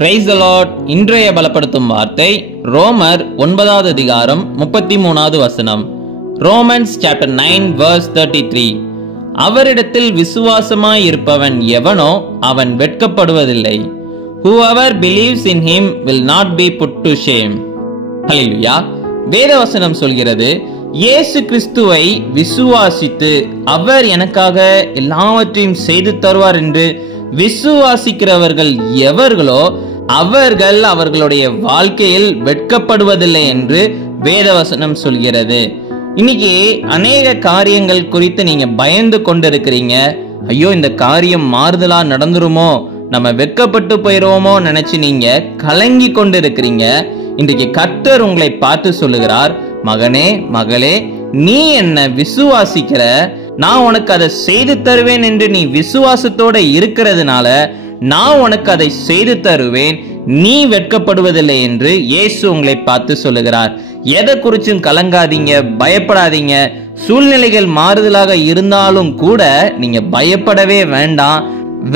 Praise the Lord. இன்றைய பலப்படுத்தும் வார்த்தை ரோமர் 9வது அதிகாரம் 33வது வசனம். Romans chapter 9 verse 33. அவரிடத்தில் விசுவாசமாய் இருப்பவன் எவனோ அவன் வெட்கப்படுவதில்லை. Whoever believes in him will not be put to shame. ஹல்லேலூயா. வேதவசனம் சொல்கிறது, இயேசு கிறிஸ்துவை விசுவாசித்து அவர் எனக்காக எல்லாவற்றையும் செய்து தருவார் என்று விசுவாசிக்கிறவர்கள் எவர்களோ அவர்கள் அவர்களுடைய வாழ்க்கையில் வெட்கப்படுவதில்லை என்று வேதவசனம் சொல்கிறது. இன்னைக்கு அநேக காரியங்கள் குறித்து நீங்க பயந்து கொண்டிருக்கிறீங்க. ஐயோ, இந்த காரியம் மாறுதலா நடந்துருமோ, நம்ம வெட்கப்பட்டு போயிடுவோமோ நினைச்சு நீங்க கலங்கி கொண்டு இருக்கிறீங்க. இன்றைக்கு கர்த்தர் உங்களை பார்த்து சொல்லுகிறார், மகனே மகளே, நீ என்ன விசுவாசிக்கிற, நான் உனக்கு அதை செய்து தருவேன் என்று நீ விசுவாசத்தோட இருக்கிறதுனால நான் உனக்கு அதை செய்து தருவேன், நீ வெட்கப்படுவதில்லை என்று இயேசு உங்களை பார்த்து சொல்லுகிறார். எதை குறிச்சும் கலங்காதீங்க, பயப்படாதீங்க. சூழ்நிலைகள் மாறுதலாக இருந்தாலும் கூட நீங்க பயப்படவே வேண்டாம்,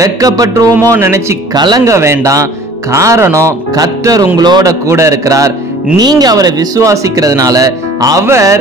வெட்கப்பட்டுருவோமோ நினைச்சு கலங்க வேண்டாம். காரணம், கர்த்தர் உங்களோட கூட இருக்கிறார். நீங்க அவரை விசுவாசிக்கிறதுனால அவர்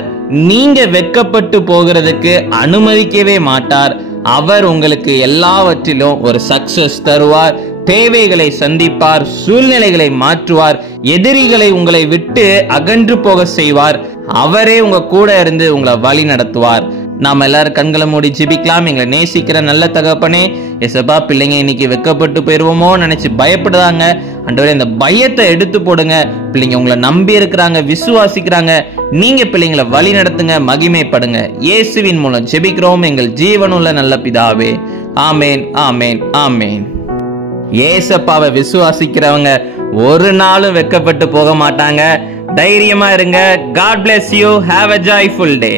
நீங்க வெட்கப்பட்டு போகிறதுக்கு அனுமதிக்கவே மாட்டார். அவர் உங்களுக்கு எல்லாவற்றிலும் ஒரு சக்சஸ் தருவார், தேவைகளை சந்திப்பார், சூழ்நிலைகளை மாற்றுவார், எதிரிகளை உங்களை விட்டு அகன்று போக செய்வார். அவரே உங்க கூட இருந்து உங்களை வழி நடத்துவார். நாம எல்லாரும் கண்களை மூடி ஜெபிக்கலாம். எங்களை நேசிக்கிற நல்ல தகப்பனே, எசப்பா, பிள்ளைங்க இன்னைக்கு வெட்கப்பட்டு போயிருவோமோ நினைச்சு பயப்படுறாங்க. ஆண்டவரே, இந்த பயத்தை எடுத்து போடுங்க. பிள்ளைங்க உங்களை நம்பி இருக்கிறாங்க, விசுவாசிக்கிறாங்க. நீங்க பிள்ளைங்களை வழி நடத்துங்க, மகிமைப்படுங்க. இயேசுவின் மூலம் ஜெபிக்கிறோம் எங்கள் ஜீவனுள்ள நல்ல பிதாவே. ஆமேன், ஆமேன், ஆமேன். ஏசப்பாவை விசுவாசிக்கிறவங்க ஒரு நாளும் வெட்கப்பட்டு போக மாட்டாங்க. தைரியமா இருங்க. God bless you. Have a joyful day.